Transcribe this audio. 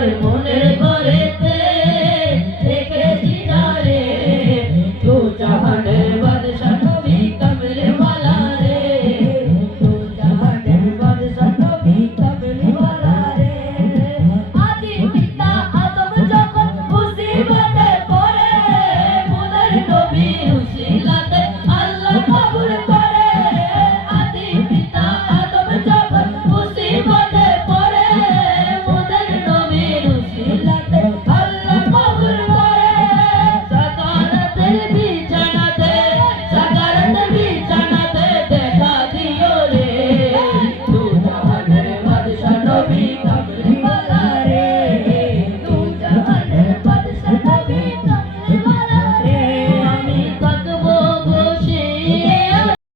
مونے گرے تے دیکھ رہے سی نالے تو جہان دے ورشن وچ امر مولا رے تو جہان دے ورشن وچ امر مولا رے آج دیتا ادم جو اسیتے